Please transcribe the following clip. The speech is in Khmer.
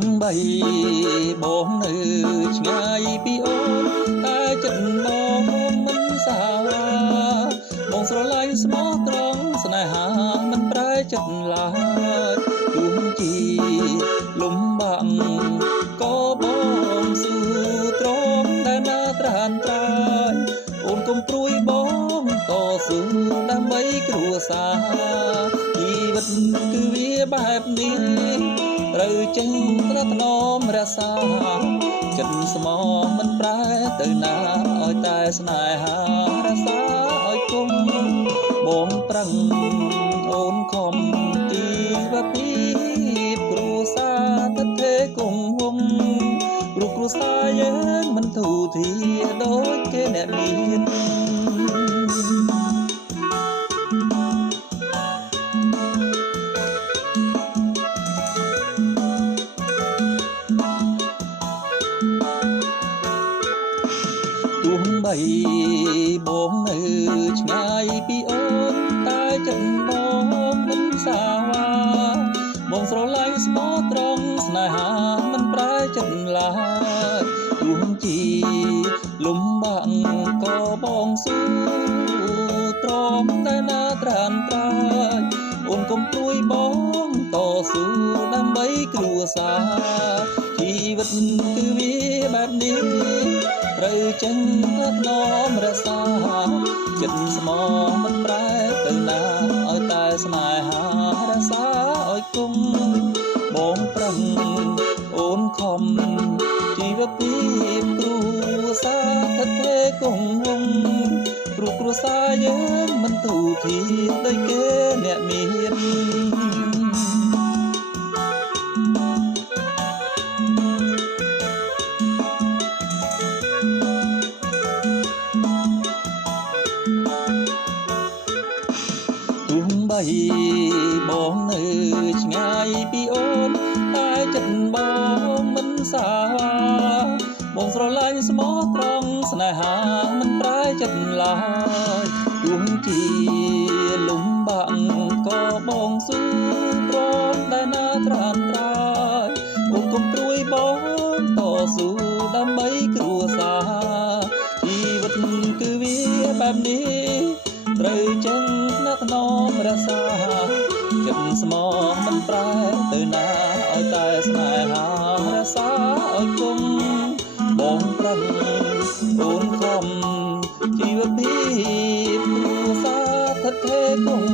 ងបីបងនៅឆ្ងាយពីអូនតែចិត្តបងមិនសាវាបងស្រឡាញ់ស្មោះត្រង់ស្នេហាមិនប្រែចិត្តឡើយទោះជាលំបាក់ក៏បងស៊ូទ្រាំដែលណាត្រានត្រាយអូនកុំព្រួយបងតស៊ូដើម្បីគ្រួសារជីវិតគឺវាបែបនេះត្រូវចេញប្រថ្នមរក្សាចិត្តស្មោះមិនប្រែទៅណាឲ្យតែស្នេហារក្សាឲ្យគុំបងប្រឹងអូនខំជីវភាពគ្រួសារទិដ្ឋិគង់វង្សព្រោះគ្រួសារយើងមិនទូធាដូចគេអ្នកមានទោះបីបងនៅឆ្ងាយពីអូនតែចិត្តបងមិនសាវាបងស្រឡាញ់ស្មោះត្រង់ស្នេហាមិនប្រែចិត្តឡើយទោះជាលំបាក់ក៏បងស៊ូទ្រាំតែណាត្រានត្រាយអូនកុំព្រួយបងតស៊ូដើម្បីគ្រួសារជីវិតគឺវាបែបនេះត្រូវចេញប្រថ្នមរក្សាចិត្តស្មោះមិនប្រែទៅណាឲ្យតែស្នេហារក្សាឲ្យគុំបងប្រឹងអូនខំជីវភាពគ្រួសារថិតថេរគង់វង្សព្រោះគ្រួសារយើងមិនទូធាដូចគេអ្នកមានទោះបីបងនៅឆ្ងាយពីអូនតែចិត្តបងមិនសាវាបងស្រឡាញ់ស្មោះត្រង់ស្នេហាមិនប្រែចិត្តឡើយទោះជាលំបាក់ក៏បងស៊ូទ្រាំដែលណាត្រានត្រាយអូនកុំព្រួយបងតស៊ូដើម្បីគ្រួសារជីវិតគឺវាបែបនេះត្រូវចេញថ្នមរក្សាចិត្តស្មោះមិនប្រែទៅណាឲ្យតែស្នេហារក្សាឲ្យគុំបងប្រឹងអូនខំជីវភាពគ្រួសារថិតថេរគង់